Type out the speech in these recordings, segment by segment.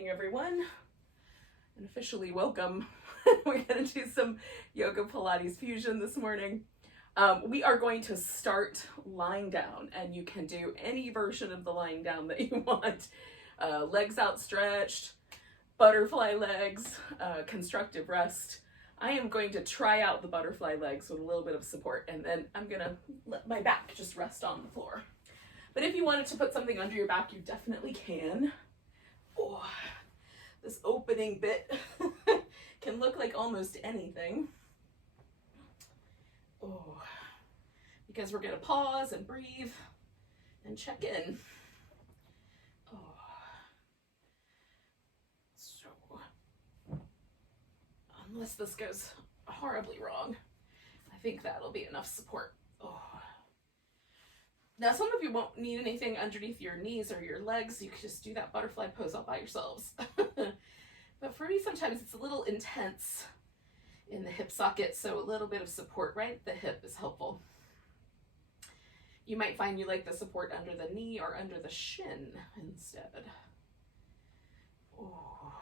morning, everyone, and officially welcome. We're going to do some yoga Pilates fusion this morning. We are going to start lying down, and you can do any version of the lying down that you want. Legs outstretched, butterfly legs, constructive rest. I am going to try out the butterfly legs with a little bit of support, and then I'm going to let my back just rest on the floor. But if you wanted to put something under your back, you definitely can. Oh, this opening bit can look like almost anything. Oh, because we're going to pause and breathe and check in. Oh. So, unless this goes horribly wrong, I think that'll be enough support. Oh. Now, some of you won't need anything underneath your knees or your legs. You can just do that butterfly pose all by yourselves. But for me, sometimes it's a little intense in the hip socket, so a little bit of support right at the hip is helpful. You might find you like the support under the knee or under the shin instead. Oh.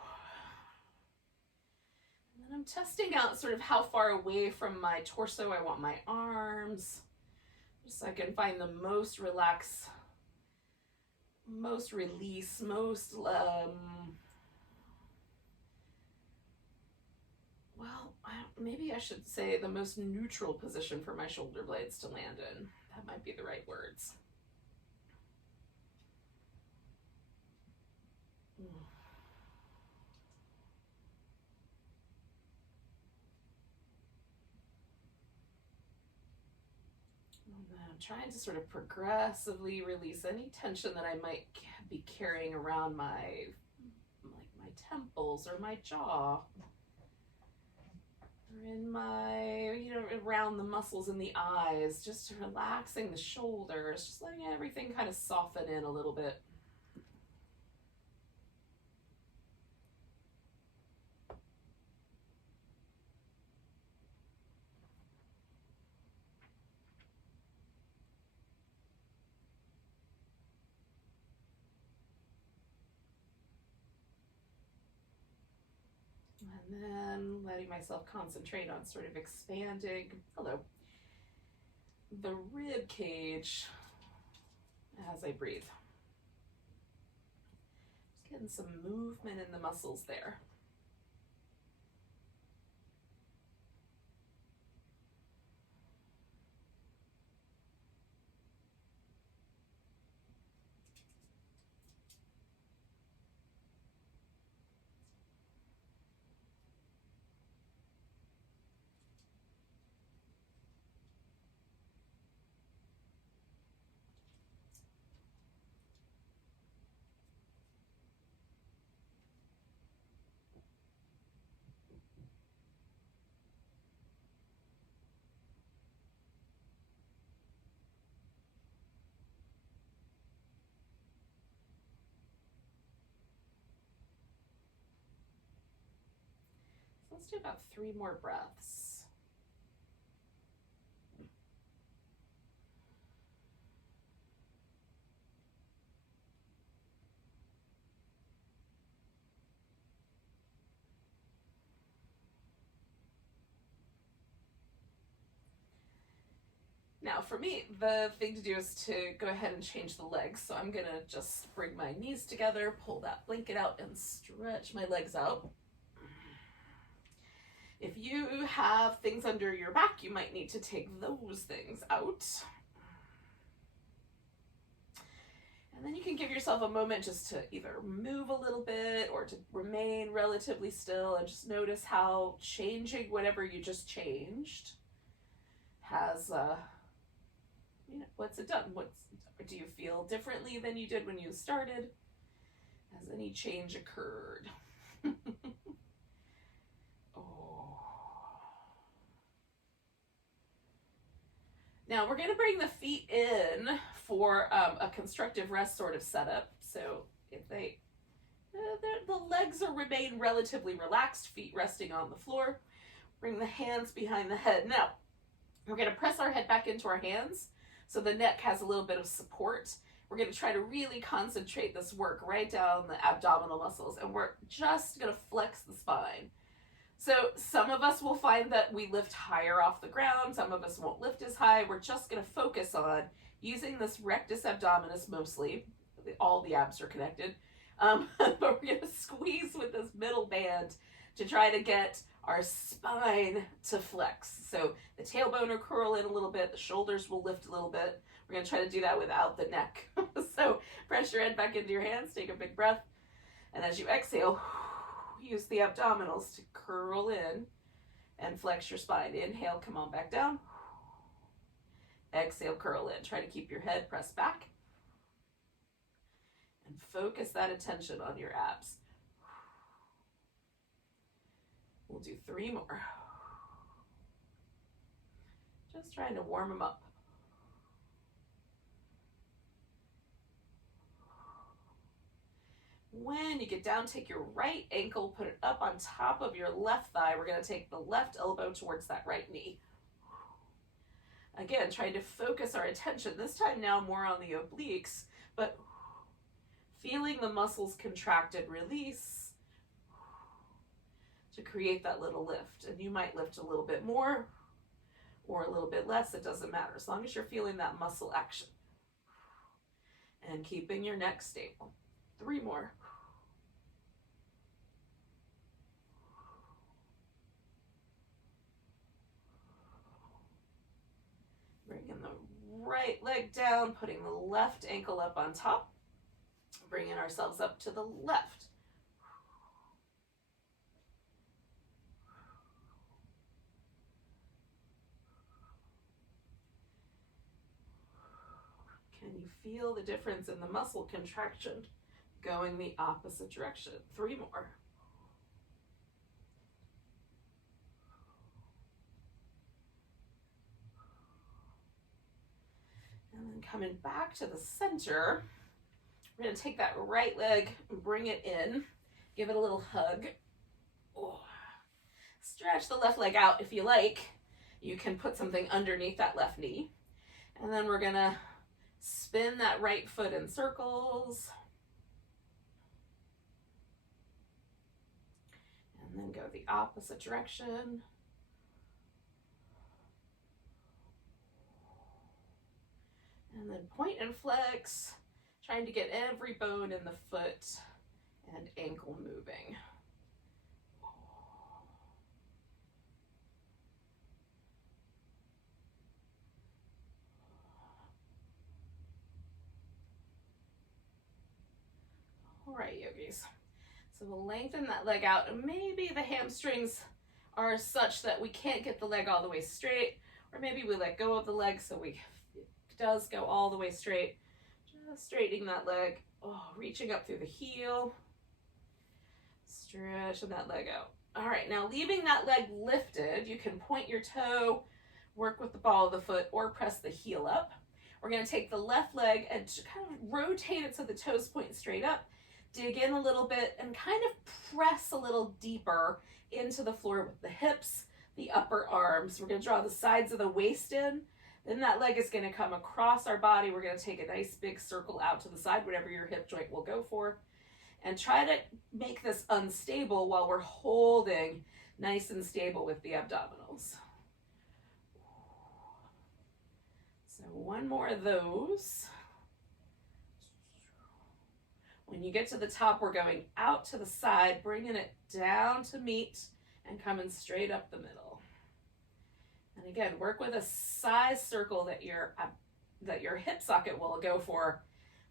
And then I'm testing out sort of how far away from my torso I want my arms, so I can find the most relax, most release, most, maybe I should say the most neutral position for my shoulder blades to land in. That might be the right words. I'm trying to sort of progressively release any tension that I might be carrying around my temples or my jaw, or in my, around the muscles in the eyes, just relaxing the shoulders, just letting everything kind of soften in a little bit. And then letting myself concentrate on sort of expanding, the rib cage as I breathe. Just getting some movement in the muscles there. Let's do about 3 more breaths. Now for me, the thing to do is to go ahead and change the legs. So I'm gonna just bring my knees together, pull that blanket out, and stretch my legs out. If you have things under your back, you might need to take those things out. And then you can give yourself a moment just to either move a little bit or to remain relatively still and just notice how changing whatever you just changed has, what's it done? Do you feel differently than you did when you started? Has any change occurred? Now we're going to bring the feet in for a constructive rest sort of setup. So if the legs remain relatively relaxed, feet resting on the floor, bring the hands behind the head. Now we're going to press our head back into our hands so the neck has a little bit of support. we're going to try to really concentrate this work right down the abdominal muscles, and we're just going to flex the spine. So some of us will find that we lift higher off the ground, some of us won't lift as high. We're just going to focus on using this rectus abdominis mostly. All the abs are connected, but we're going to squeeze with this middle band to try to get our spine to flex. So the tailbone will curl in a little bit, the shoulders will lift a little bit. We're going to try to do that without the neck. So press your head back into your hands, take a big breath, and as you exhale, use the abdominals to curl in and flex your spine. Inhale, come on back down. Exhale, curl in. Try to keep your head pressed back. And focus that attention on your abs. We'll do 3 more. Just trying to warm them up. When you get down, take your right ankle, put it up on top of your left thigh. We're going to take the left elbow towards that right knee. Again, trying to focus our attention, this time now more on the obliques, but feeling the muscles contract and release to create that little lift. And you might lift a little bit more or a little bit less, it doesn't matter, as long as you're feeling that muscle action. And keeping your neck stable. 3 more. Bringing the right leg down, putting the left ankle up on top, bringing ourselves up to the left. Can you feel the difference in the muscle contraction going the opposite direction? 3 more. And then coming back to the center, we're going to take that right leg and bring it in. Give it a little hug. Oh. Stretch the left leg out if you like. You can put something underneath that left knee. And then we're going to spin that right foot in circles. And then go the opposite direction. And then point and flex, trying to get every bone in the foot and ankle moving. All right, yogis. So we'll lengthen that leg out, and maybe the hamstrings are such that we can't get the leg all the way straight, or maybe we let go of the leg so it does go all the way straight. Just straightening that leg, reaching up through the heel, stretching that leg out. All right, now leaving that leg lifted, you can point your toe, work with the ball of the foot, or press the heel up. We're going to take the left leg and kind of rotate it so the toes point straight up. Dig in a little bit and kind of press a little deeper into the floor with the hips, the upper arms. We're going to draw the sides of the waist in. Then that leg is going to come across our body. We're going to take a nice big circle out to the side, whatever your hip joint will go for. And try to make this unstable while we're holding nice and stable with the abdominals. So 1 more of those. When you get to the top, we're going out to the side, bringing it down to meet and coming straight up the middle. And again, work with a size circle that your hip socket will go for,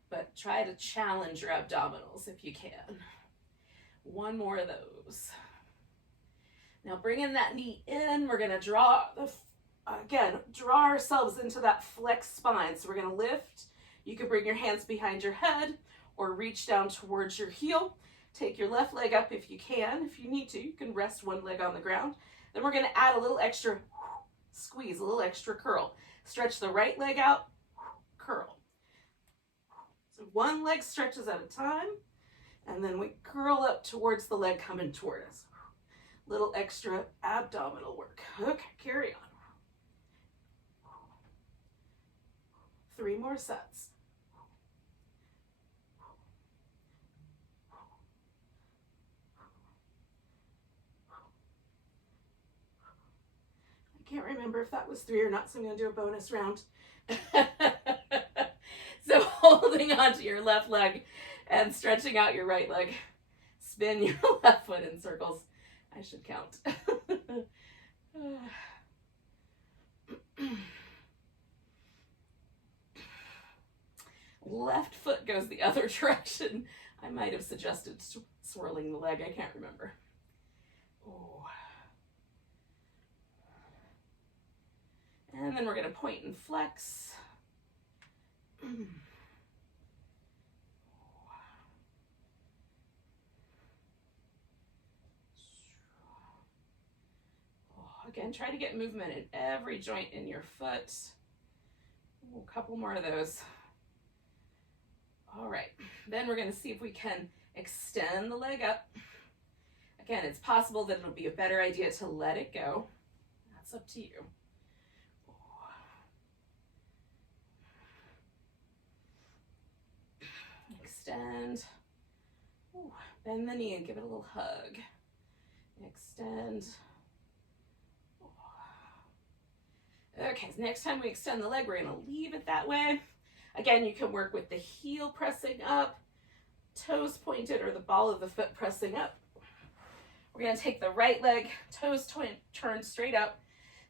but try to challenge your abdominals if you can. 1 more of those. Now bringing that knee in, we're going to draw ourselves into that flexed spine. So we're going to lift. You can bring your hands behind your head or reach down towards your heel. Take your left leg up if you can. If you need to, you can rest 1 leg on the ground. Then we're going to add a little extra squeeze, a little extra curl. Stretch the right leg out, curl. So 1 leg stretches at a time, and then we curl up towards the leg coming toward us. Little extra abdominal work. Okay, carry on. 3 more sets. can't remember if that was 3 or not, so I'm going to do a bonus round. So holding onto your left leg and stretching out your right leg. Spin your left foot in circles. I should count. Left foot goes the other direction. I might have suggested swirling the leg. I can't remember. Oh. And then we're going to point and flex. Again, try to get movement in every joint in your foot. Ooh, a couple more of those. All right, then we're going to see if we can extend the leg up. Again, it's possible that it'll be a better idea to let it go. That's up to you. Extend. Ooh, bend the knee and give it a little hug. Extend. Okay, so next time we extend the leg, we're going to leave it that way. Again, you can work with the heel pressing up, toes pointed, or the ball of the foot pressing up. We're going to take the right leg, toes turned straight up,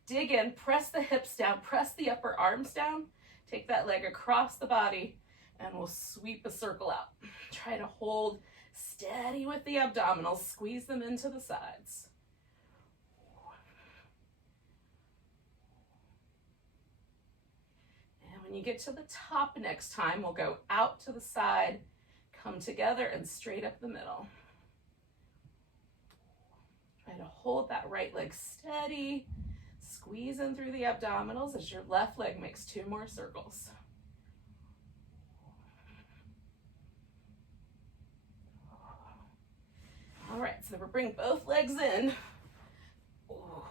dig in, press the hips down, press the upper arms down, take that leg across the body, and we'll sweep a circle out. Try to hold steady with the abdominals, squeeze them into the sides. And when you get to the top next time, we'll go out to the side, come together, and straight up the middle. Try to hold that right leg steady, squeeze in through the abdominals as your left leg makes 2 more circles. All right, so we'll bring both legs in. Ooh.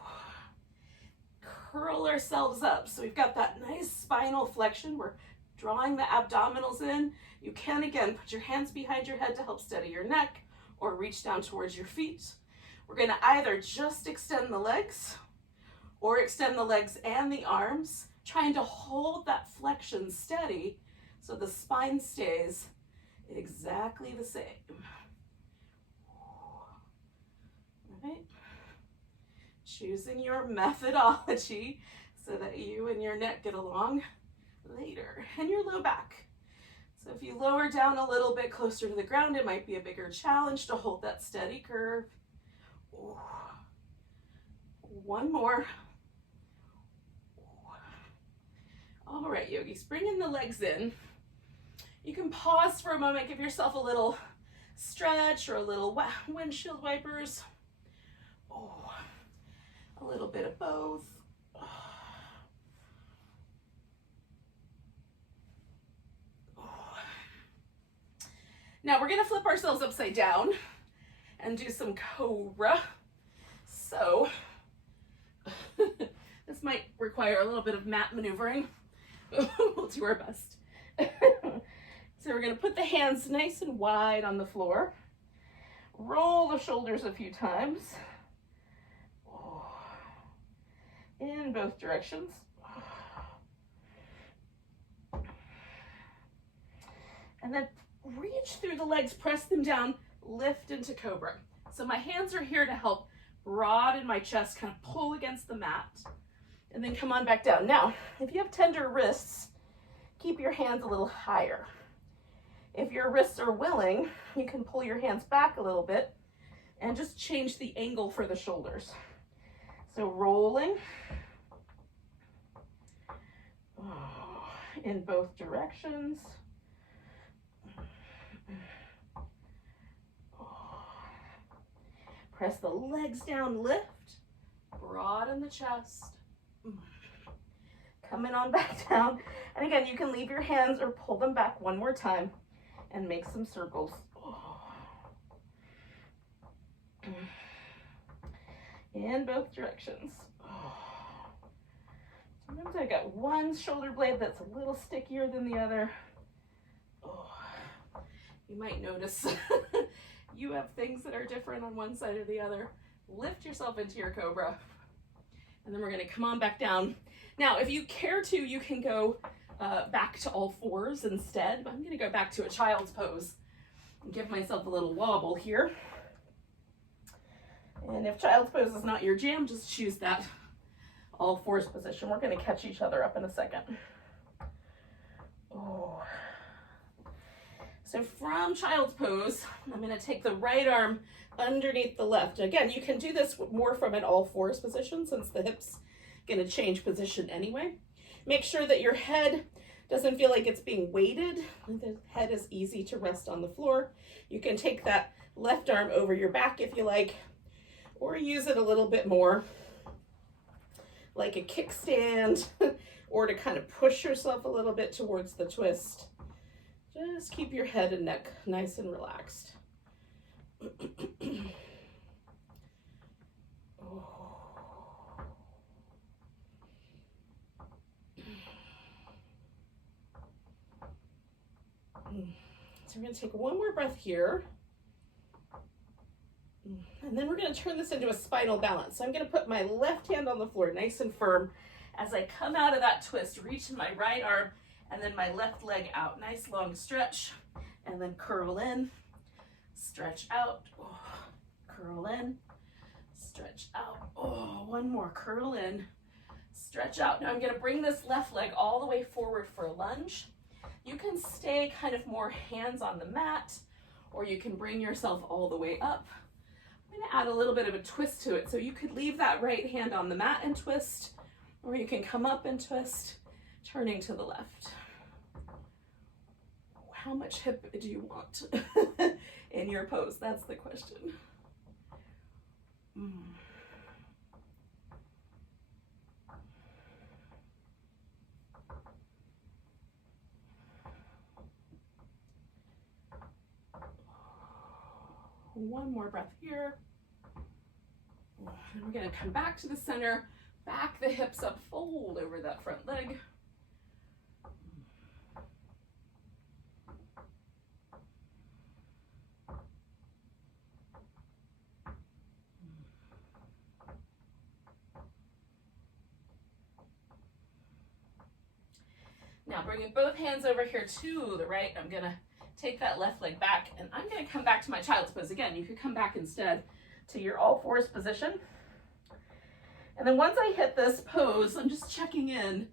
Curl ourselves up. So we've got that nice spinal flexion. We're drawing the abdominals in. You can, again, put your hands behind your head to help steady your neck or reach down towards your feet. We're going to either just extend the legs or extend the legs and the arms, trying to hold that flexion steady so the spine stays exactly the same. Right. Choosing your methodology so that you and your neck get along later, and your low back. So if you lower down a little bit closer to the ground, it might be a bigger challenge to hold that steady curve. Ooh. One more. All right, yogis, bringing the legs in. You can pause for a moment, give yourself a little stretch or a little windshield wipers. Oh, a little bit of both. Now we're going to flip ourselves upside down and do some cobra. So this might require a little bit of mat maneuvering. We'll do our best. So we're going to put the hands nice and wide on the floor. Roll the shoulders a few times. In both directions. And then reach through the legs, press them down, lift into cobra. So my hands are here to help broaden my chest, kind of pull against the mat, and then come on back down. Now, if you have tender wrists, keep your hands a little higher. If your wrists are willing, you can pull your hands back a little bit and just change the angle for the shoulders. So rolling in both directions. Press the legs down, lift, broaden the chest. Coming on back down. And again, you can leave your hands or pull them back one more time and make some circles. In both directions. Sometimes I got one shoulder blade that's a little stickier than the other. You might notice you have things that are different on one side or the other. Lift yourself into your cobra. And then we're gonna come on back down. Now, if you care to, you can go back to all fours instead, but I'm gonna go back to a child's pose and give myself a little wobble here. And if child's pose is not your jam, just choose that all fours position. We're gonna catch each other up in a second. Oh. So from child's pose, I'm gonna take the right arm underneath the left. Again, you can do this more from an all fours position since the hip's gonna change position anyway. Make sure that your head doesn't feel like it's being weighted. The head is easy to rest on the floor. You can take that left arm over your back if you like, or use it a little bit more like a kickstand, or to kind of push yourself a little bit towards the twist. Just keep your head and neck nice and relaxed. So we're going to take one more breath here. And then we're going to turn this into a spinal balance. So I'm going to put my left hand on the floor nice and firm. As I come out of that twist, reach my right arm and then my left leg out. Nice long stretch, and then curl in, stretch out, oh, curl in, stretch out. Oh, one more, curl in, stretch out. Now I'm going to bring this left leg all the way forward for a lunge. You can stay kind of more hands on the mat, or you can bring yourself all the way up. I'm going to add a little bit of a twist to it. So you could leave that right hand on the mat and twist, or you can come up and twist, turning to the left. How much hip do you want in your pose? That's the question. One more breath here. And we're going to come back to the center, back the hips up, fold over that front leg. Now bringing both hands over here to the right, I'm going to take that left leg back, and I'm going to come back to my child's pose. Again, you could come back instead to your all fours position. And then once I hit this pose, I'm just checking in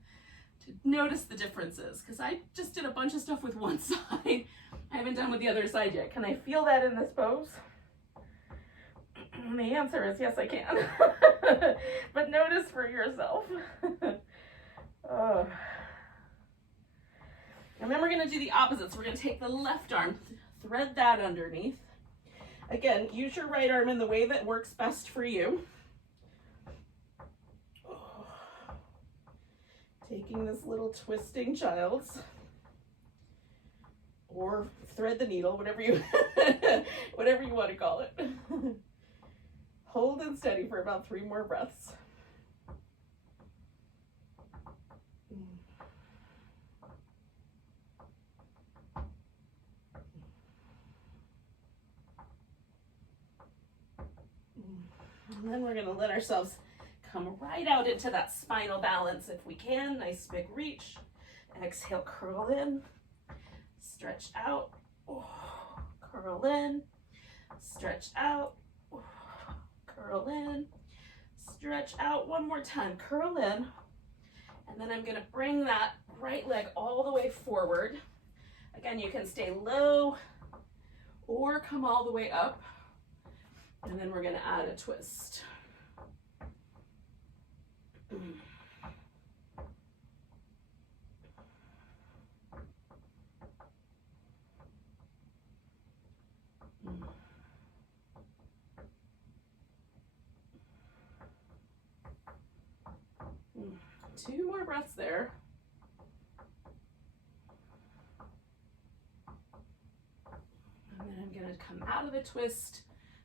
to notice the differences, because I just did a bunch of stuff with one side. I haven't done with the other side yet. Can I feel that in this pose? And the answer is yes, I can. But notice for yourself. Oh. And then we're going to do the opposites. We're going to take the left arm, thread that underneath. Again, use your right arm in the way that works best for you. Taking this little twisting child's, or thread the needle, whatever you want to call it. Hold and steady for about 3 more breaths. And then we're going to let ourselves come right out into that spinal balance if we can. Nice big reach. Exhale, curl in, stretch out, oh, curl in, stretch out, oh, curl in, stretch out. One more time, curl in. And then I'm going to bring that right leg all the way forward. Again, you can stay low or come all the way up. And then we're going to add a twist. Two more breaths there. And then I'm going to come out of the twist,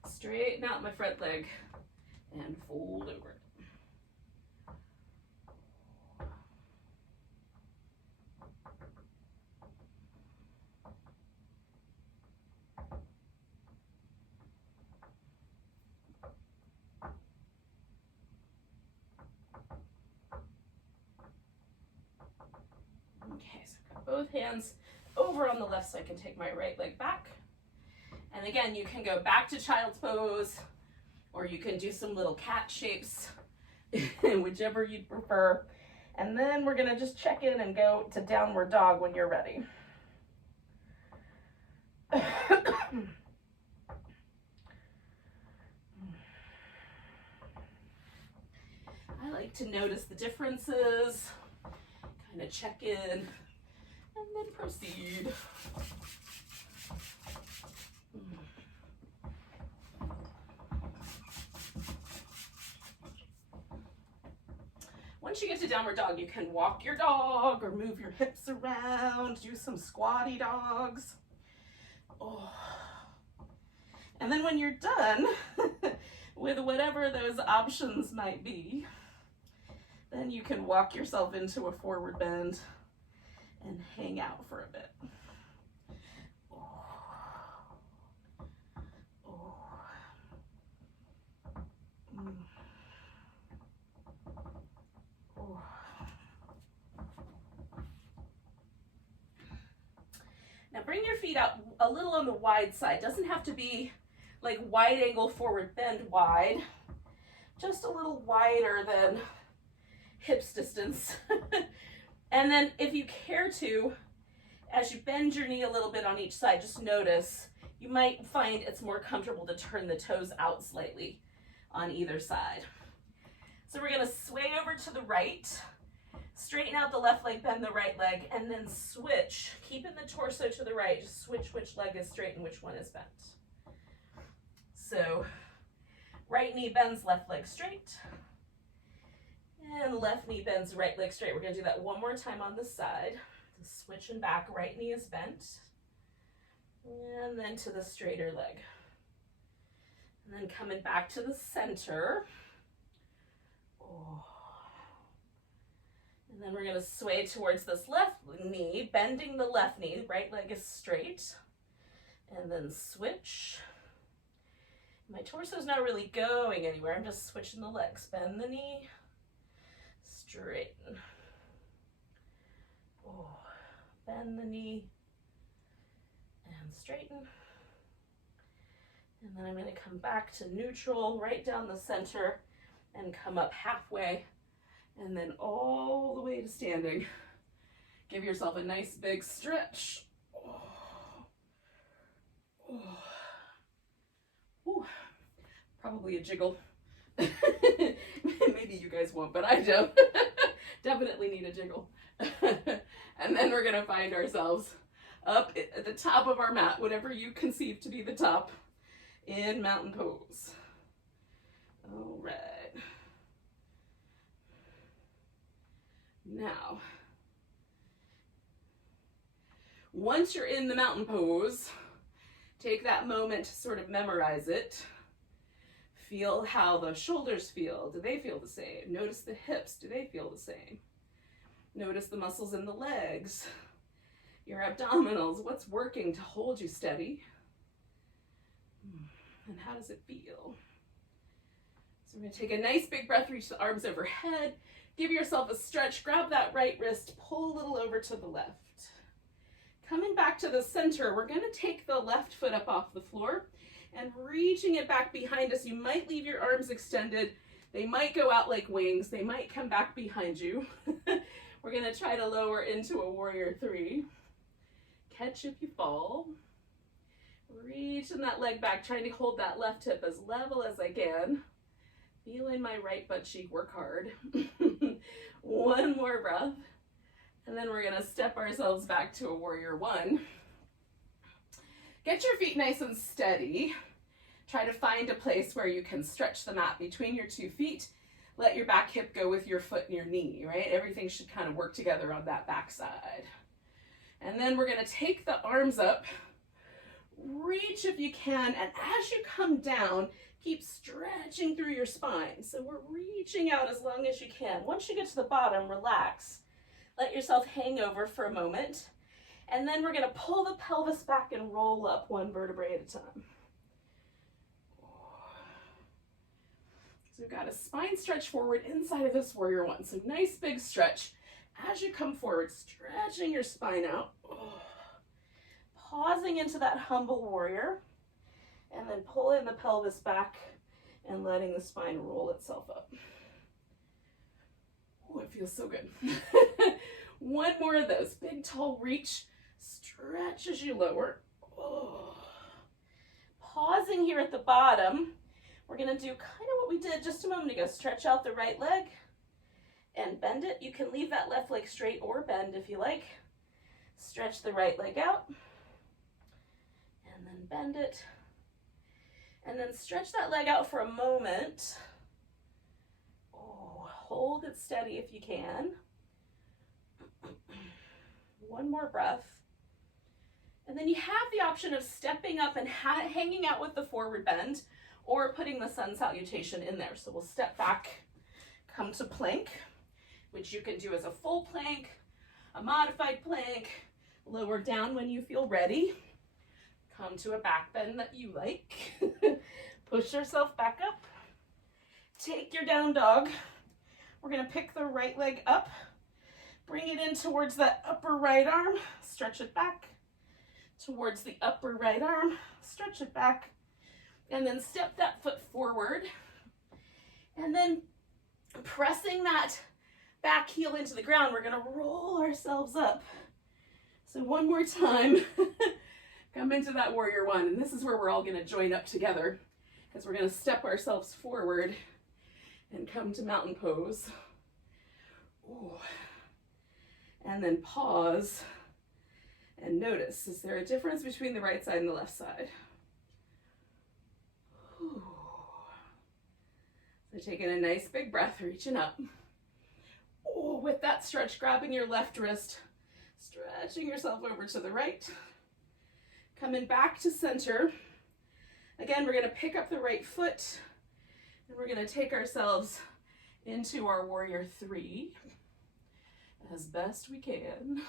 straighten out my front leg, and fold over it. Okay, so I've got both hands over on the left so I can take my right leg back. And again, you can go back to child's pose, or you can do some little cat shapes, whichever you prefer. And then we're gonna just check in and go to downward dog when you're ready. I like to notice the differences, kind of check in, and then proceed. Once you get to downward dog, you can walk your dog or move your hips around, do some squatty dogs. Oh. And then when you're done with whatever those options might be, then you can walk yourself into a forward bend and hang out for a bit. Now bring your feet out a little on the wide side. Doesn't have to be like wide angle forward bend wide, just a little wider than hips distance. And then if you care to, as you bend your knee a little bit on each side, just notice, you might find it's more comfortable to turn the toes out slightly on either side. So we're gonna sway over to the right, straighten out the left leg, bend the right leg, and then switch, keeping the torso to the right, just switch which leg is straight and which one is bent. So right knee bends, left leg straight, and left knee bends, right leg straight. We're gonna do that one more time on this side. Just switching back, right knee is bent, and then to the straighter leg. And then coming back to the center. Oh. And then we're gonna sway towards this left knee, bending the left knee, right leg is straight, and then switch. My torso's not really going anywhere, I'm just switching the legs. Bend the knee, straighten. Oh. Bend the knee, and straighten. And then I'm gonna come back to neutral, right down the center, and come up halfway, and then all the way to standing. Give yourself a nice big stretch. Oh. Oh. Ooh. Probably a jiggle. Maybe you guys won't, but I do. Definitely need a jiggle. And then we're gonna find ourselves up at the top of our mat, whatever you conceive to be the top, in mountain pose. All right. Now, once you're in the mountain pose, take that moment to sort of memorize it. Feel how the shoulders feel. Do they feel the same? Notice the hips. Do they feel the same? Notice the muscles in the legs, your abdominals. What's working to hold you steady? And how does it feel? So we're going to take a nice big breath, reach the arms overhead, give yourself a stretch, grab that right wrist, pull a little over to the left. Coming back to the center, we're going to take the left foot up off the floor and reaching it back behind us. You might leave your arms extended. They might go out like wings. They might come back behind you. We're going to try to lower into a warrior three. Catch if you fall. Reaching that leg back, trying to hold that left hip as level as I can. Feeling my right butt cheek work hard. One more breath. And then we're gonna step ourselves back to a warrior one. Get your feet nice and steady. Try to find a place where you can stretch the mat between your 2 feet. Let your back hip go with your foot and your knee, right? Everything should kind of work together on that back side. And then we're gonna take the arms up, reach if you can, and as you come down, keep stretching through your spine. So we're reaching out as long as you can. Once you get to the bottom, relax. Let yourself hang over for a moment. And then we're gonna pull the pelvis back and roll up one vertebrae at a time. So we've got a spine stretch forward inside of this warrior one. So nice big stretch. as you come forward, stretching your spine out, pausing into that humble warrior, and then pulling the pelvis back and letting the spine roll itself up. Oh, it feels so good. One more of those. Big, tall reach. Stretch as you lower. Oh. Pausing here at the bottom. We're going to do kind of what we did just a moment ago. Stretch out the right leg and bend it. You can leave that left leg straight or bend if you like. Stretch the right leg out. And then bend it. And then stretch that leg out for a moment. Oh, hold it steady if you can. One more breath. And then you have the option of stepping up and hanging out with the forward bend or putting the sun salutation in there. So we'll step back, come to plank, which you can do as a full plank, a modified plank, lower down when you feel ready. Come to a back bend that you like. Push yourself back up. Take your down dog. We're going to pick the right leg up. Bring it in towards that upper right arm. Stretch it back. Towards the upper right arm. Stretch it back. And then step that foot forward. And then pressing that back heel into the ground, we're going to roll ourselves up. So one more time. Come into that warrior one, and this is where we're all going to join up together because we're going to step ourselves forward and come to mountain pose. Ooh. And then pause and notice, is there a difference between the right side and the left side? Ooh. So taking a nice big breath, reaching up. Oh, with that stretch, grabbing your left wrist, stretching yourself over to the right. Coming back to center. Again, we're going to pick up the right foot and we're going to take ourselves into our warrior three as best we can.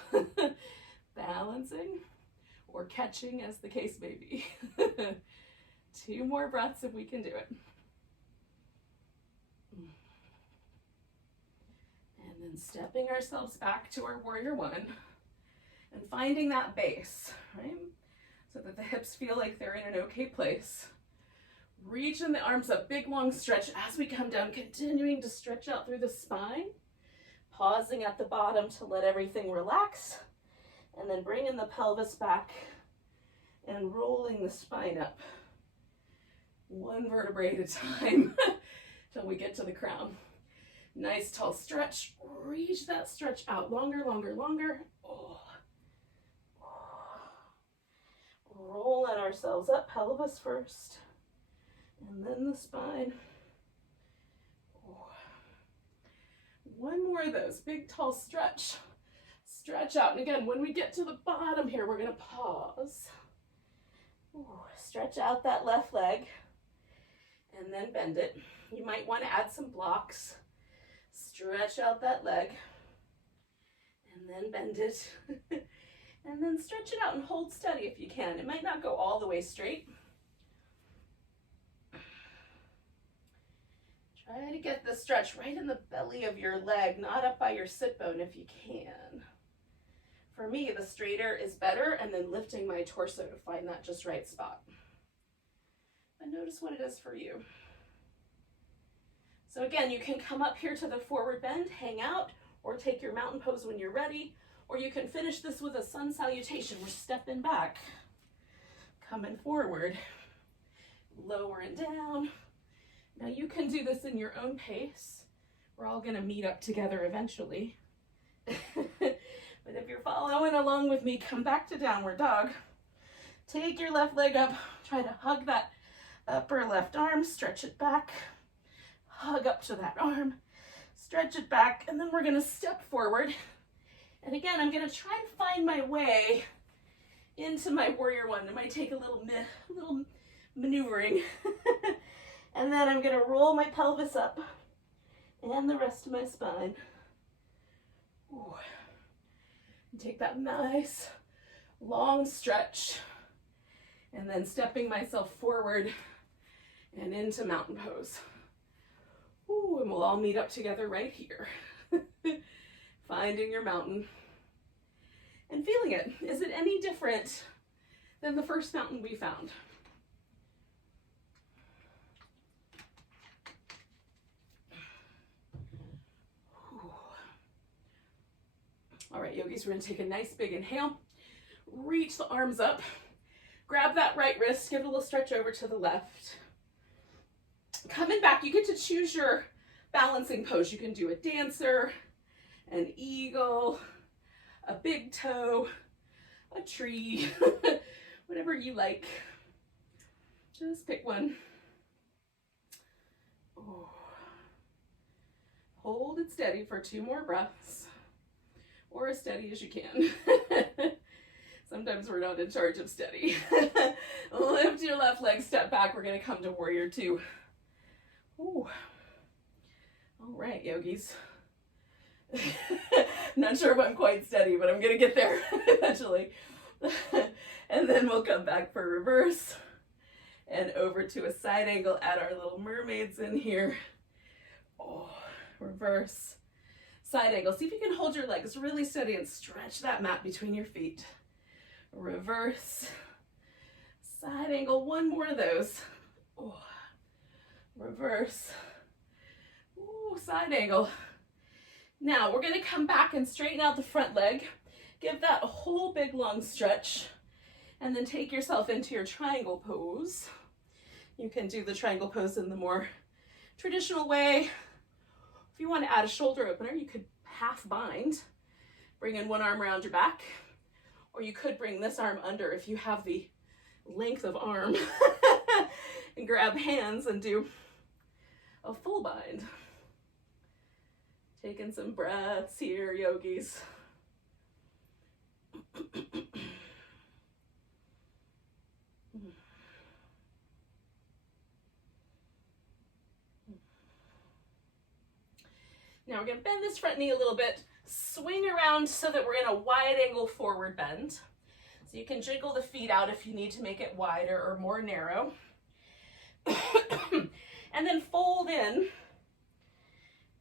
Balancing or catching as the case may be. 2 more breaths if we can do it. And then stepping ourselves back to our warrior one and finding that base, right? So that the hips feel like they're in an okay place. Reaching the arms up, big long stretch as we come down, continuing to stretch out through the spine. Pausing at the bottom to let everything relax. And then bringing the pelvis back and rolling the spine up. 1 vertebrae at a time till we get to the crown. Nice tall stretch. Reach that stretch out. Longer, longer, longer. Oh. Rolling ourselves up, pelvis first, and then the spine. Oh. 1 more of those, big tall stretch. Stretch out, and again, when we get to the bottom here, we're gonna pause. Ooh. Stretch out that left leg, and then bend it. You might wanna add some blocks. Stretch out that leg, and then bend it. And then stretch it out and hold steady if you can. It might not go all the way straight. Try to get the stretch right in the belly of your leg, not up by your sit bone if you can. For me, the straighter is better, and then lifting my torso to find that just right spot. But notice what it is for you. So again, you can come up here to the forward bend, hang out, or take your mountain pose when you're ready. Or you can finish this with a sun salutation. We're stepping back, coming forward, lowering down. Now you can do this in your own pace. We're all gonna meet up together eventually. But if you're following along with me, come back to downward dog. Take your left leg up, try to hug that upper left arm, stretch it back, hug up to that arm, stretch it back, and then we're gonna step forward. And again, I'm going to try and find my way into my warrior one. It might take a little maneuvering. And then I'm going to roll my pelvis up and the rest of my spine. Ooh. And take that nice long stretch. And then stepping myself forward and into mountain pose. Ooh, and we'll all meet up together right here. finding your mountain and feeling it. Is it any different than the first mountain we found? All right, yogis, we're gonna take a nice big inhale. Reach the arms up. Grab that right wrist, give it a little stretch over to the left. Coming back, you get to choose your balancing pose. You can do a dancer, an eagle, a big toe, a tree, whatever you like. Just pick one. Oh. Hold it steady for 2 more breaths, or as steady as you can. Sometimes we're not in charge of steady. Lift your left leg, step back. We're gonna come to warrior 2. Ooh. All right, yogis. Not sure if I'm quite steady, but I'm gonna get there eventually. And then we'll come back for reverse and over to a side angle. Add our little mermaids in here. Oh, reverse, side angle. See if you can hold your legs really steady and stretch that mat between your feet. Reverse, side angle. 1 more of those. Oh. Reverse, ooh, side angle. Now we're gonna come back and straighten out the front leg. Give that a whole big long stretch, and then take yourself into your triangle pose. You can do the triangle pose in the more traditional way. If you want to add a shoulder opener, you could half bind, bring in one arm around your back, or you could bring this arm under if you have the length of arm and grab hands and do a full bind. Taking some breaths here, yogis. Now we're gonna bend this front knee a little bit, swing around so that we're in a wide angle forward bend. So you can jiggle the feet out if you need to make it wider or more narrow. And then fold in.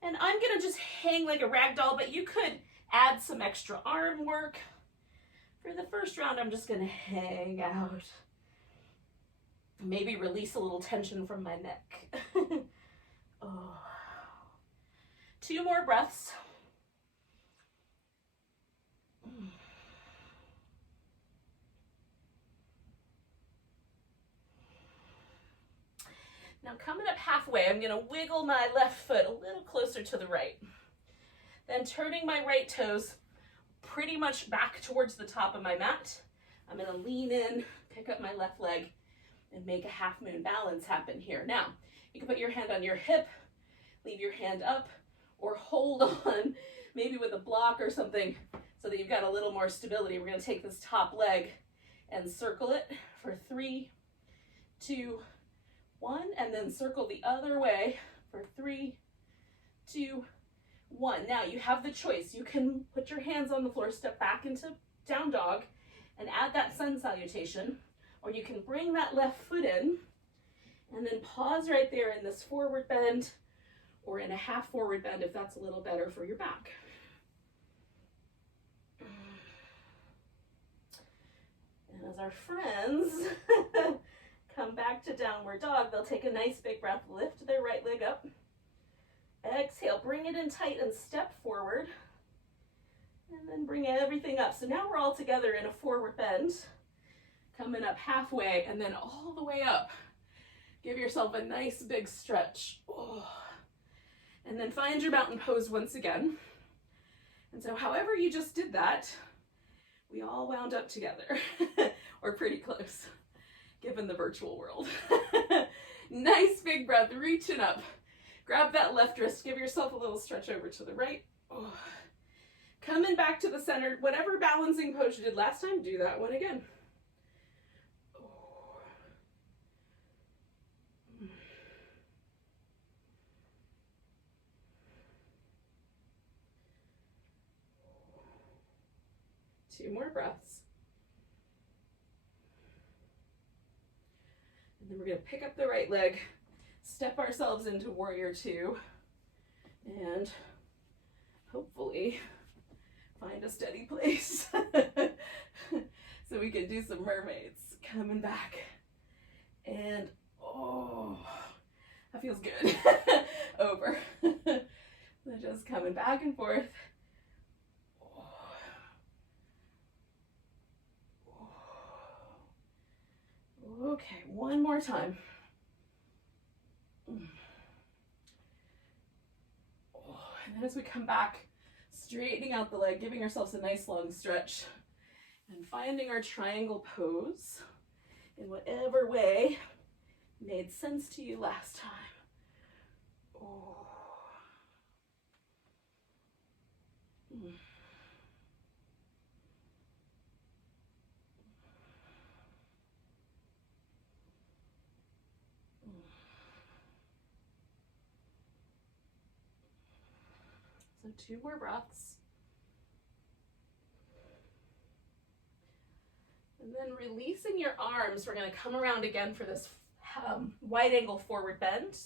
And I'm gonna just hang like a rag doll, but you could add some extra arm work. For the first round, I'm just gonna hang out. Maybe release a little tension from my neck. Oh. 2 more breaths. Now coming up halfway, I'm gonna wiggle my left foot a little closer to the right. Then turning my right toes pretty much back towards the top of my mat. I'm gonna lean in, pick up my left leg, and make a half moon balance happen here. Now, you can put your hand on your hip, leave your hand up, or hold on, maybe with a block or something, so that you've got a little more stability. We're gonna take this top leg and circle it for 3, 2, 1, and then circle the other way for 3, 2, 1. Now you have the choice. You can put your hands on the floor, step back into down dog, and add that sun salutation, or you can bring that left foot in and then pause right there in this forward bend, or in a half forward bend if that's a little better for your back. And as our friends come back to downward dog, they'll take a nice big breath, lift their right leg up, exhale, bring it in tight and step forward, and then bring everything up. So now we're all together in a forward bend, coming up halfway and then all the way up. Give yourself a nice big stretch. Oh. And then find your mountain pose once again. And so however you just did that, we all wound up together, or pretty close, given the virtual world. Nice big breath, reaching up. Grab that left wrist, give yourself a little stretch over to the right. Oh. Coming back to the center, whatever balancing pose you did last time, do that one again. Oh. 2 more breaths. And then we're going to pick up the right leg, step ourselves into warrior 2, and hopefully Find a steady place. So we can do some mermaids. Coming back. And, oh, that feels good. Over. So just coming back and forth. Okay, one more time. And then as we come back, straightening out the leg, giving ourselves a nice long stretch, and finding our triangle pose in whatever way made sense to you last time. Oh. So 2 more breaths. And then releasing your arms, we're going to come around again for this wide angle forward bend.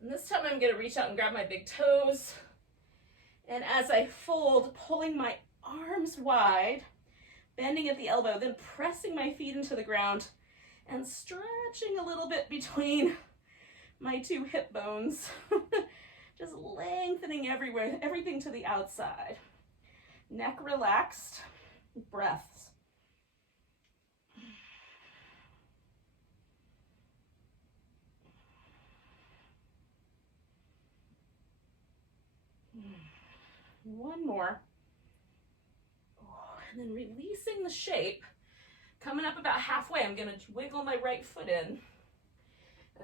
And this time I'm going to reach out and grab my big toes. And as I fold, pulling my arms wide, bending at the elbow, then pressing my feet into the ground and stretching a little bit between my 2 hip bones. Just lengthening everywhere, everything to the outside. Neck relaxed, breaths. One more. And then releasing the shape, coming up about halfway, I'm going to wiggle my right foot in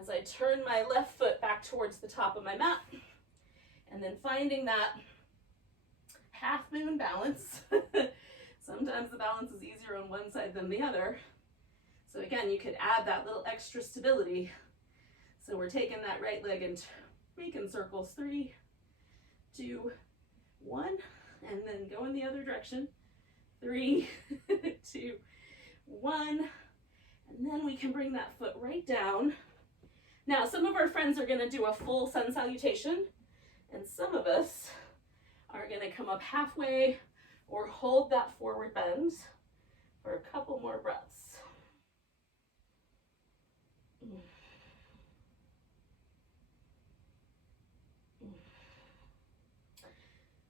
as I turn my left foot back towards the top of my mat. And then finding that half moon balance. Sometimes the balance is easier on one side than the other. So again, you could add that little extra stability. So we're taking that right leg and making circles. 3, 2, 1, and then go in the other direction. 3, 2, 1, and then we can bring that foot right down. Now, some of our friends are going to do a full sun salutation, and some of us are going to come up halfway or hold that forward bend for a couple more breaths.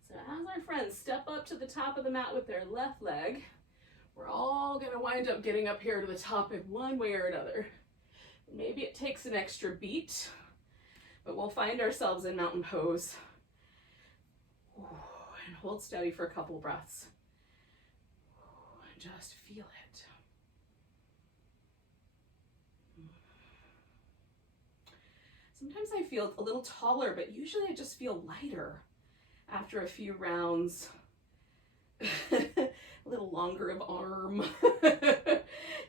So as our friends step up to the top of the mat with their left leg, we're all going to wind up getting up here to the top in one way or another. Maybe it takes an extra beat, but we'll find ourselves in mountain pose. And hold steady for a couple breaths. And just feel it. Sometimes I feel a little taller, but usually I just feel lighter after a few rounds. A little longer of arm.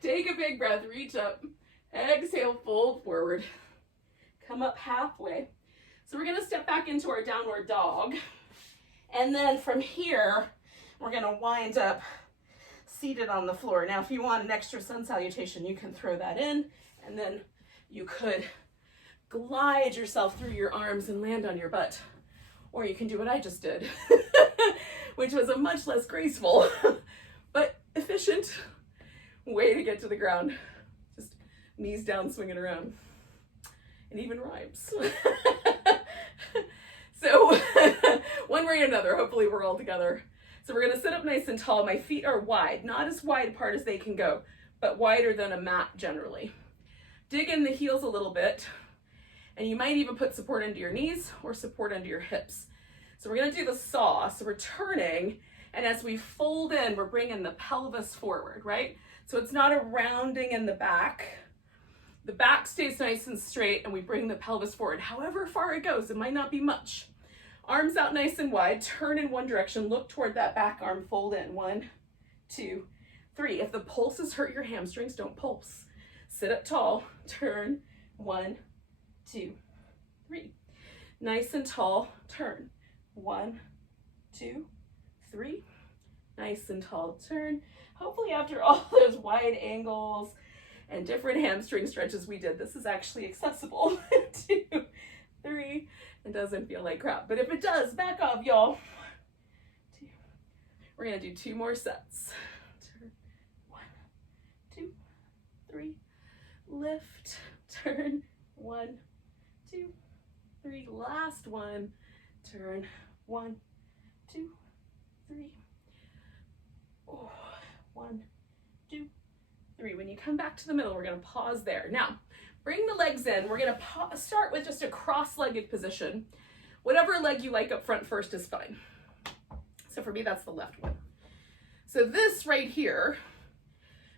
Take a big breath, reach up. Exhale, fold forward. Come up halfway. So we're going to step back into our downward dog. And then from here, we're going to wind up seated on the floor. Now, if you want an extra sun salutation, you can throw that in. And then you could glide yourself through your arms and land on your butt. Or you can do what I just did, which was a much less graceful, but efficient way to get to the ground. Just knees down, swinging around. It even rhymes. So one way or another, hopefully we're all together. So we're gonna sit up nice and tall. My feet are wide, not as wide apart as they can go, but wider than a mat generally. Dig in the heels a little bit. And you might even put support into your knees or support under your hips. So we're gonna do the saw. So we're turning, and as we fold in, we're bringing the pelvis forward, right? So it's not a rounding in the back. The back stays nice and straight, and we bring the pelvis forward. However far it goes, it might not be much. Arms out nice and wide, turn in one direction, look toward that back arm, fold in. 1, 2, 3. If the pulses hurt your hamstrings, don't pulse. Sit up tall, turn. 1, 2, 3. Nice and tall, turn. 1, 2, 3. Nice and tall, turn. Hopefully after all those wide angles and different hamstring stretches we did, this is actually accessible. 2, 3. It doesn't feel like crap, but if it does, back off, y'all. 2, We're gonna do 2 more sets. Turn, 1, 2, 3, lift, turn, 1, 2, 3, last one, turn, 1, 2, 3, oh, 1, 2, 3. When you come back to the middle, we're gonna pause there. Now, bring the legs in. We're gonna start with just a cross-legged position. Whatever leg you like up front first is fine. So for me, that's the left one. So this right here,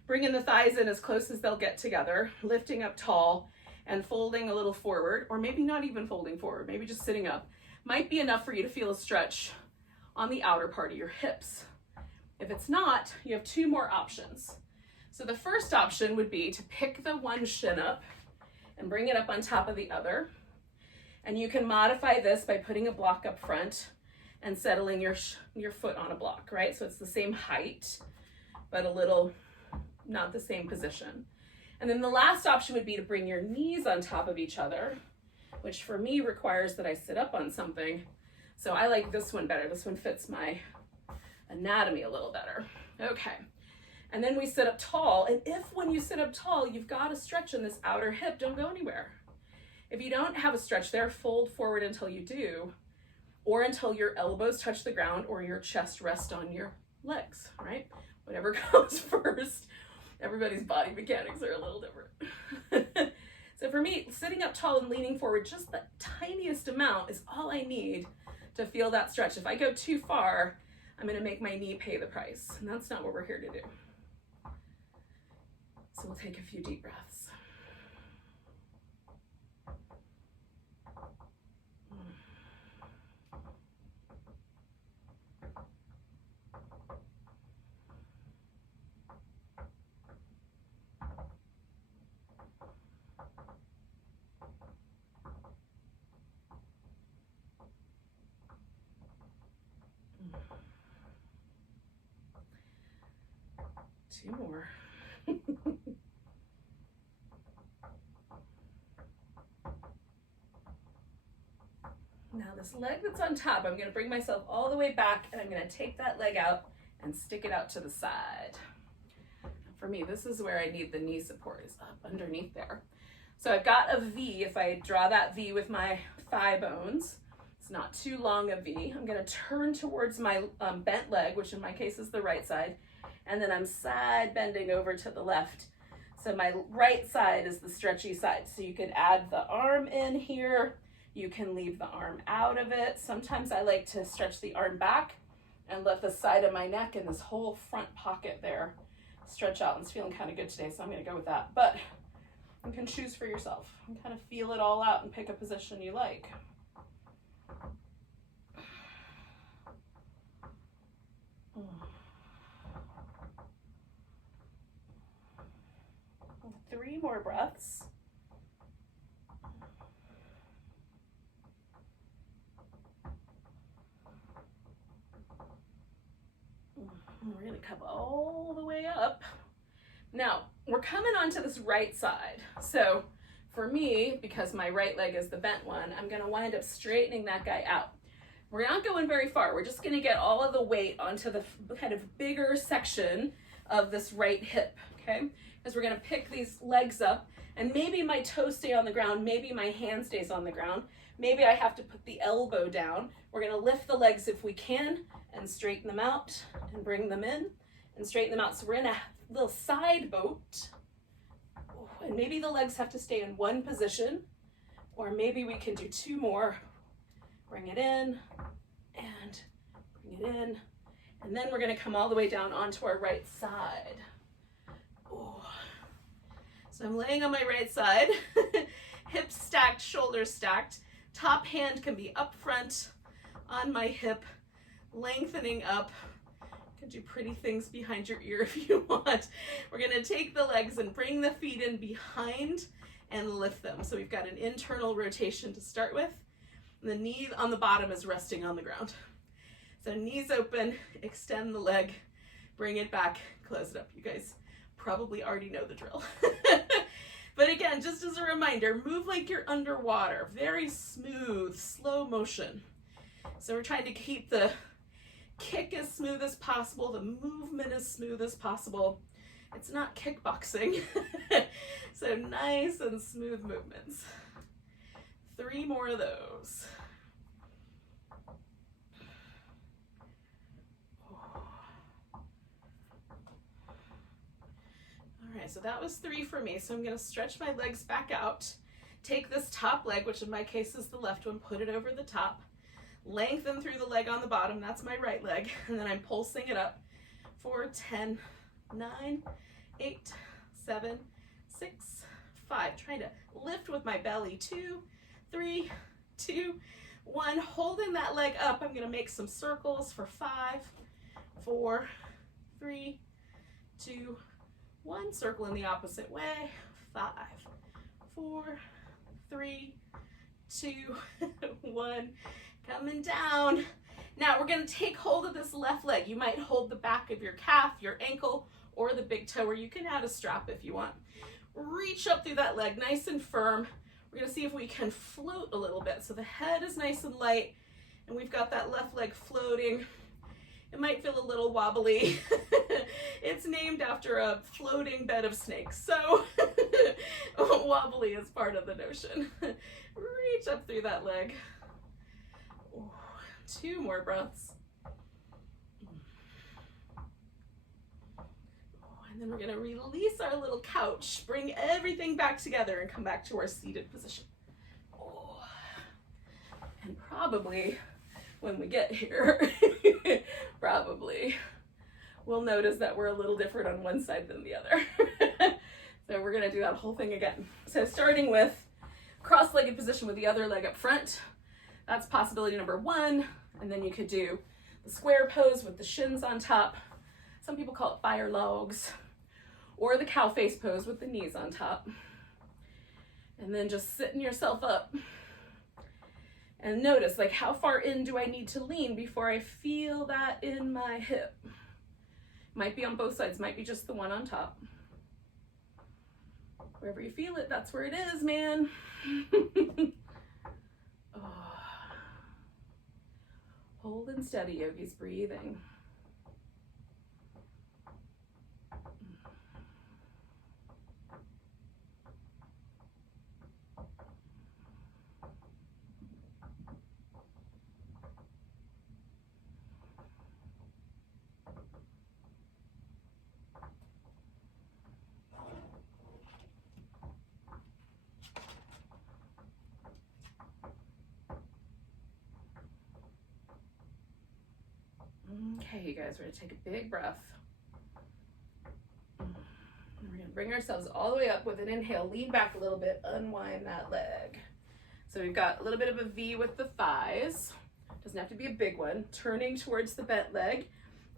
bringing the thighs in as close as they'll get together, lifting up tall and folding a little forward, or maybe not even folding forward, maybe just sitting up, might be enough for you to feel a stretch on the outer part of your hips. If it's not, you have 2 more options. So the first option would be to pick the one shin up and bring it up on top of the other. And you can modify this by putting a block up front and settling your foot on a block, right? So it's the same height, but a little not the same position. And then the last option would be to bring your knees on top of each other, which for me requires that I sit up on something. So I like this one better. This one fits my anatomy a little better. Okay. And then we sit up tall. And if when you sit up tall, you've got a stretch in this outer hip, don't go anywhere. If you don't have a stretch there, fold forward until you do, or until your elbows touch the ground or your chest rests on your legs, right? Whatever comes first. Everybody's body mechanics are a little different. So for me, sitting up tall and leaning forward just the tiniest amount is all I need to feel that stretch. If I go too far, I'm gonna make my knee pay the price, and that's not what we're here to do. So we'll take a few deep breaths. Two more. Now this leg that's on top, I'm going to bring myself all the way back and I'm going to take that leg out and stick it out to the side. For me, this is where I need the knee support, is up underneath there. So I've got a V. If I draw that V with my thigh bones, it's not too long a V. I'm going to turn towards my bent leg, which in my case is the right side, and then I'm side bending over to the left. So my right side is the stretchy side. So you could add the arm in here. You can leave the arm out of it. Sometimes I like to stretch the arm back and let the side of my neck and this whole front pocket there stretch out. It's feeling kind of good today, so I'm going to go with that. But you can choose for yourself and kind of feel it all out and pick a position you like. Three more breaths. We're going to come all the way up. Now, we're coming onto this right side. So for me, because my right leg is the bent one, I'm going to wind up straightening that guy out. We're not going very far. We're just going to get all of the weight onto the kind of bigger section of this right hip, okay? Because we're going to pick these legs up, and maybe my toes stay on the ground, maybe my hand stays on the ground, maybe I have to put the elbow down. We're going to lift the legs if we can and straighten them out and bring them in and straighten them out. So we're in a little side boat, and maybe the legs have to stay in one position, or maybe we can do two more. Bring it in and bring it in, and then we're going to come all the way down onto our right side. Ooh. So I'm laying on my right side, hips stacked, shoulders stacked. Top hand can be up front on my hip, lengthening up. You can do pretty things behind your ear if you want. We're going to take the legs and bring the feet in behind and lift them. So we've got an internal rotation to start with. The knee on the bottom is resting on the ground. So knees open, extend the leg, bring it back, close it up. You guys probably already know the drill. But again, just as a reminder, move like you're underwater. Very smooth, slow motion. So we're trying to keep the kick as smooth as possible, the movement as smooth as possible. It's not kickboxing. So nice and smooth movements. 3 more of those. All right, so that was 3 for me. So I'm gonna stretch my legs back out. Take this top leg, which in my case is the left one, put it over the top. Lengthen through the leg on the bottom, that's my right leg. And then I'm pulsing it up for 10, 9, 8, 7, 6, 5. Trying to lift with my belly. 2, 3, 2, 1. Holding that leg up, I'm gonna make some circles for 5, 4, 3, 2, 1. Circle in the opposite way. 5, 4, 3, 2, 1. Coming down. Now we're gonna take hold of this left leg. You might hold the back of your calf, your ankle, or the big toe, or you can add a strap if you want. Reach up through that leg nice and firm. We're gonna see if we can float a little bit. So the head is nice and light, and we've got that left leg floating. It might feel a little wobbly. It's named after a floating bed of snakes, so wobbly is part of the notion. Reach up through that leg. 2 more breaths. And then we're gonna release our little couch, bring everything back together and come back to our seated position. And probably when we get here, probably we'll notice that we're a little different on one side than the other. So we're gonna do that whole thing again. So starting with cross-legged position with the other leg up front. That's possibility number 1. And then you could do the square pose with the shins on top. Some people call it fire logs, or the cow face pose with the knees on top. And then just sitting yourself up. And notice, like, how far in do I need to lean before I feel that in my hip? Might be on both sides, might be just the one on top. Wherever you feel it, that's where it is, man. Hold and steady, yogis, breathing. Okay, you guys, we're gonna take a big breath. And we're gonna bring ourselves all the way up with an inhale, lean back a little bit, unwind that leg. So we've got a little bit of a V with the thighs. Doesn't have to be a big one. Turning towards the bent leg,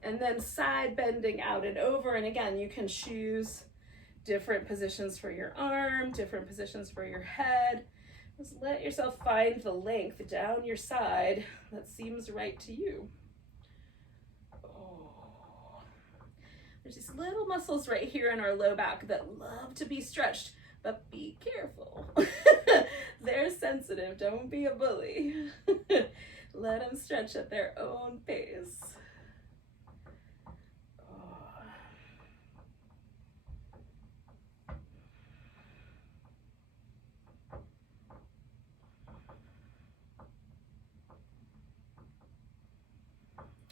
and then side bending out and over. And again, you can choose different positions for your arm, different positions for your head. Just let yourself find the length down your side that seems right to you. There's these little muscles right here in our low back that love to be stretched, but be careful. They're sensitive, don't be a bully. Let them stretch at their own pace.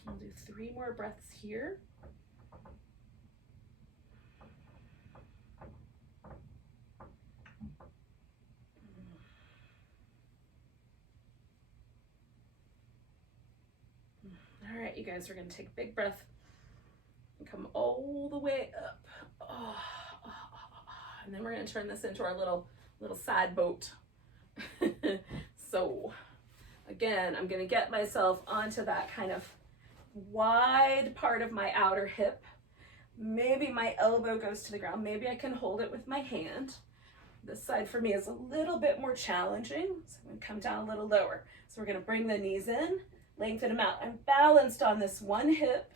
I'll do 3 more breaths here. All right, you guys, we're gonna take a big breath and come all the way up. And then we're gonna turn this into our little side boat. So again, I'm gonna get myself onto that kind of wide part of my outer hip. Maybe my elbow goes to the ground. Maybe I can hold it with my hand. This side for me is a little bit more challenging, so I'm gonna come down a little lower. So we're gonna bring the knees in, lengthen them out. I'm balanced on this one hip,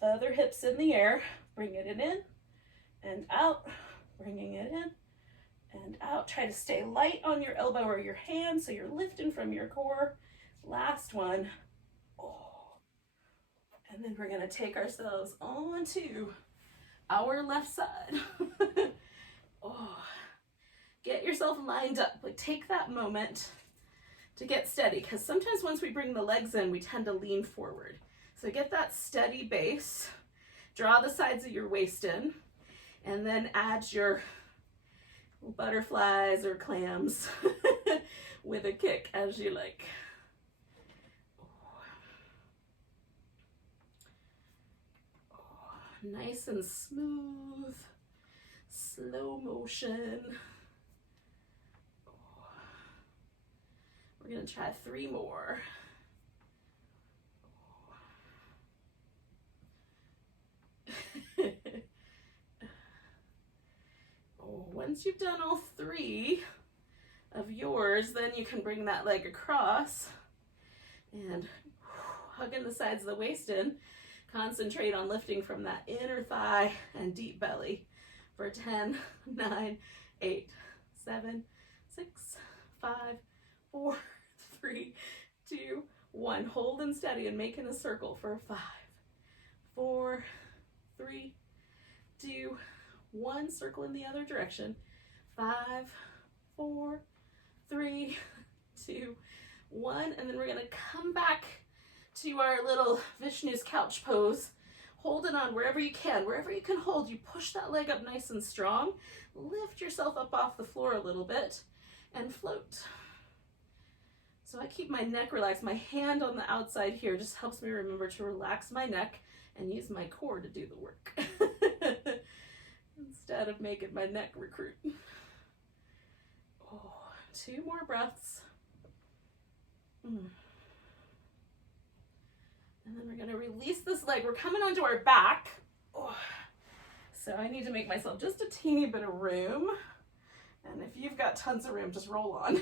the other hip's in the air. Bring it in and out, bringing it in and out. Try to stay light on your elbow or your hand so you're lifting from your core. Last one. And then we're gonna take ourselves onto our left side. Oh, get yourself lined up. Like, take that moment to get steady, because sometimes once we bring the legs in, we tend to lean forward. So get that steady base, draw the sides of your waist in, and then add your butterflies or clams with a kick as you like. Nice and smooth, slow motion. We're gonna try 3 more. Once you've done all 3 of yours, then you can bring that leg across and hugging the sides of the waist in. Concentrate on lifting from that inner thigh and deep belly for 10, 9, 8, 7, 6, 5, 4, 3, 2, 1. Hold and steady and making a circle for 5, 4, 3, 2, 1. Circle in the other direction. 5, 4, 3, 2, 1. And then we're gonna come back to our little Vishnu's couch pose. Hold it on wherever you can. Wherever you can hold, you push that leg up nice and strong. Lift yourself up off the floor a little bit and float. So I keep my neck relaxed. My hand on the outside here just helps me remember to relax my neck and use my core to do the work instead of making my neck recruit. Oh, 2 more breaths. And then we're gonna release this leg. We're coming onto our back. Oh. So I need to make myself just a teeny bit of room. And if you've got tons of room, just roll on.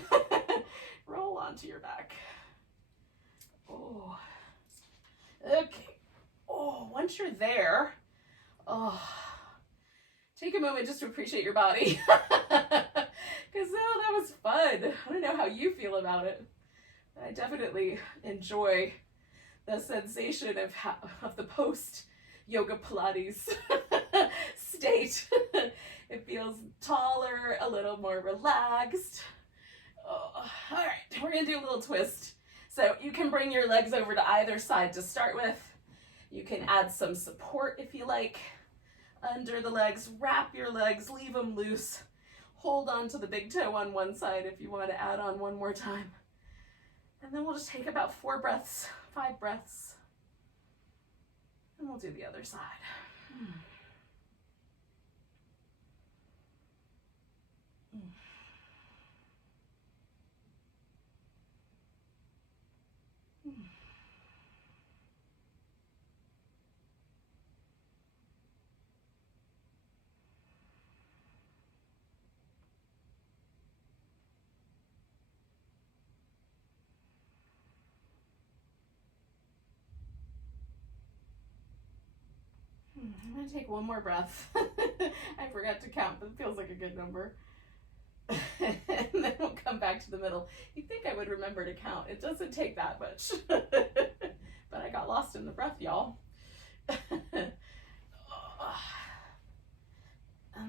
Roll onto your back. Oh. Okay. Oh, once you're there, oh, take a moment just to appreciate your body. Because, oh, that was fun. I don't know how you feel about it. But I definitely enjoy the sensation of the post yoga Pilates state. It feels taller, a little more relaxed. Oh, all right, we're gonna do a little twist. So you can bring your legs over to either side to start with. You can add some support if you like under the legs. Wrap your legs, leave them loose. Hold on to the big toe on one side if you want to add on one more time. And then we'll just take about 4 breaths, 5 breaths, and we'll do the other side. I'm gonna take 1 more breath. I forgot to count, but it feels like a good number. And then we'll come back to the middle. You'd think I would remember to count. It doesn't take that much. But I got lost in the breath, y'all. And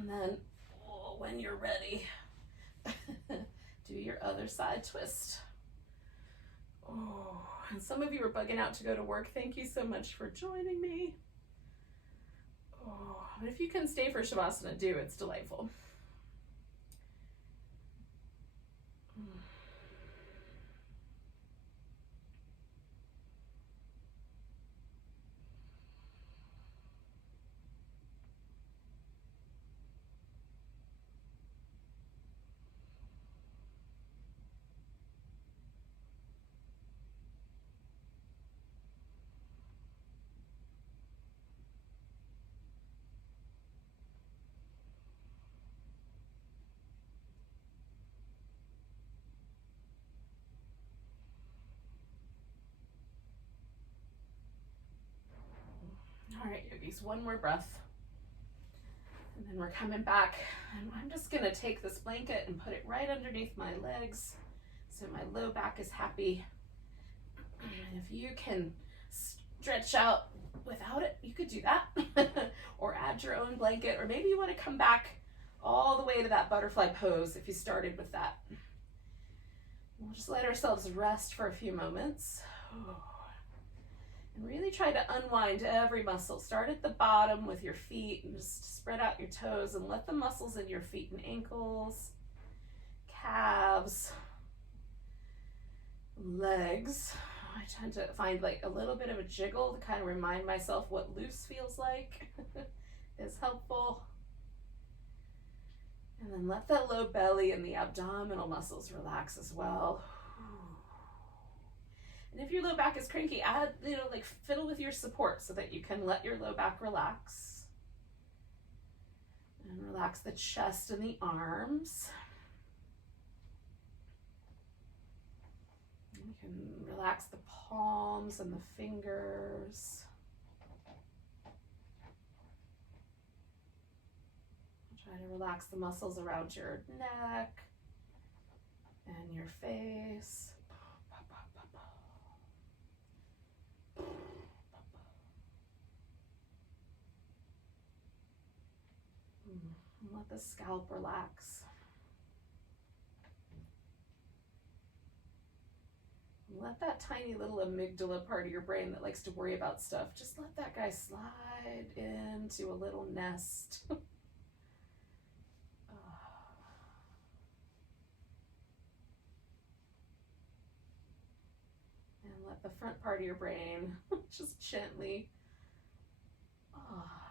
then, when you're ready, do your other side twist. Oh, and some of you are bugging out to go to work. Thank you so much for joining me. Oh, but if you can stay for Shavasana, do. It's delightful. All right, yogis, 1 more breath. And then we're coming back. And I'm just gonna take this blanket and put it right underneath my legs so my low back is happy. And if you can stretch out without it, you could do that. Or add your own blanket, or maybe you want to come back all the way to that butterfly pose if you started with that. We'll just let ourselves rest for a few moments. And really try to unwind every muscle. Start at the bottom with your feet and just spread out your toes and let the muscles in your feet and ankles, calves, legs. I tend to find like a little bit of a jiggle to kind of remind myself what loose feels like is helpful. And then let that low belly and the abdominal muscles relax as well. And if your low back is cranky, add, like fiddle with your support so that you can let your low back relax. And relax the chest and the arms. And you can relax the palms and the fingers. Try to relax the muscles around your neck and your face. And let the scalp relax. Let that tiny little amygdala part of your brain that likes to worry about stuff, just let that guy slide into a little nest. And let the front part of your brain just gently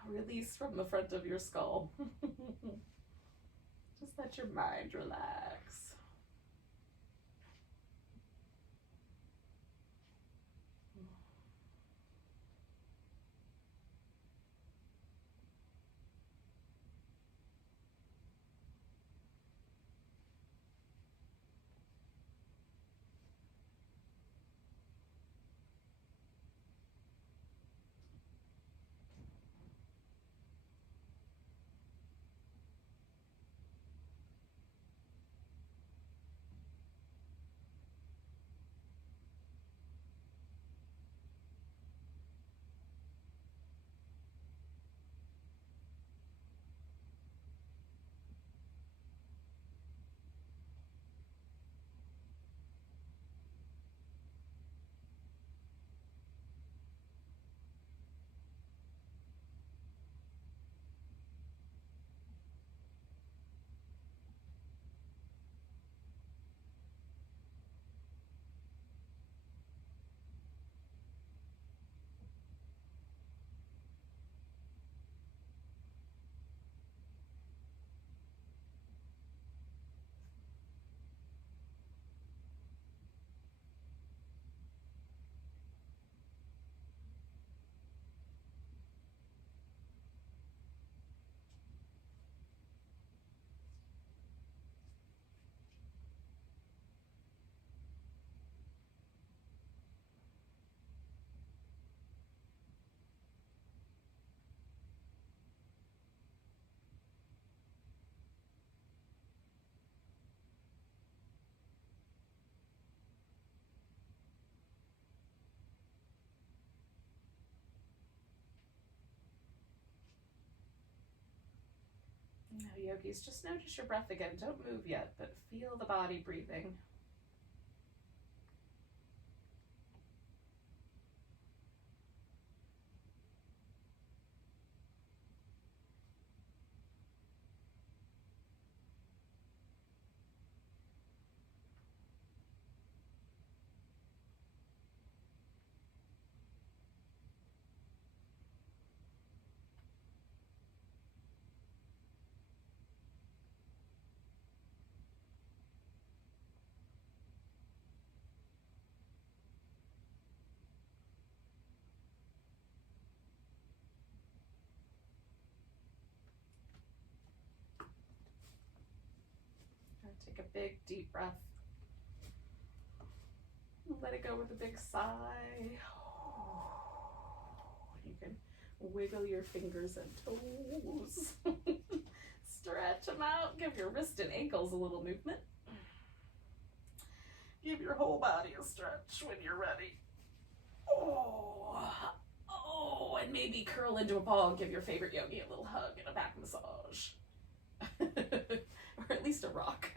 release from the front of your skull. Just let your mind relax. Now, yogis, just notice your breath again. Don't move yet, but feel the body breathing. Take a big deep breath. Let it go with a big sigh. You can wiggle your fingers and toes. Stretch them out. Give your wrist and ankles a little movement. Give your whole body a stretch when you're ready. Oh. and maybe curl into a ball, give your favorite yogi a little hug and a back massage. Or at least a rock.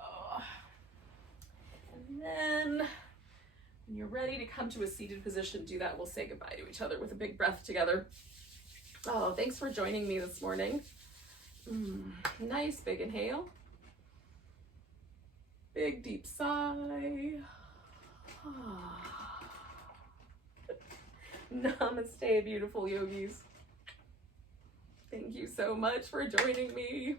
Oh. And then when you're ready to come to a seated position, do that. We'll say goodbye to each other with a big breath together. Oh, thanks for joining me this morning. Nice big inhale. Big deep sigh. Namaste, beautiful yogis. Thank you so much for joining me.